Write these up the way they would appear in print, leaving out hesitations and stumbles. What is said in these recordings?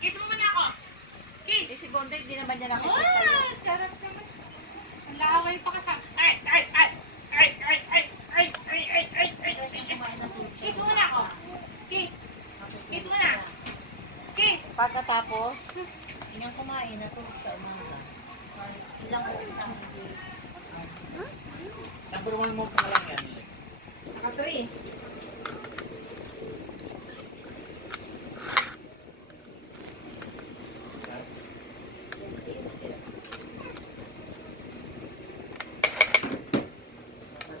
Kiss mo muna ako. Kiss. Si Bonde, hindi naman niya nakikita yun. Sarap naman. Ang laway pa ka. Ay, ay, ay. Ay, ay, ay. Ay, ay, ay, ay, ay. Kiss mo muna ako. Kiss. Kiss mo na. Kiss. Pagkatapos, Inyong kumain na ito sa umaga. Ilang oras ang hindi. Number 1 mo pa lang yan. Nakato eh.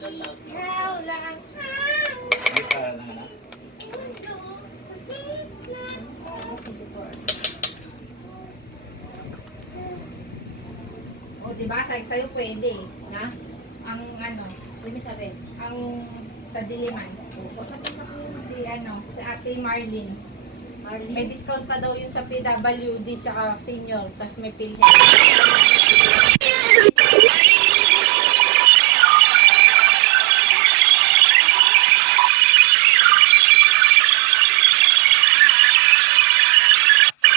Ikaw lang. Hindi pa na na. O, diba? Sa'yo pwede. Na? Ang ano, Sabi sabi. ang sa Diliman. O sabi na ko yun. Si ano, si Ate Marlene. May Marlene. discount pa daw yun sa PWD tsaka senior. Tapos may PhilHealth.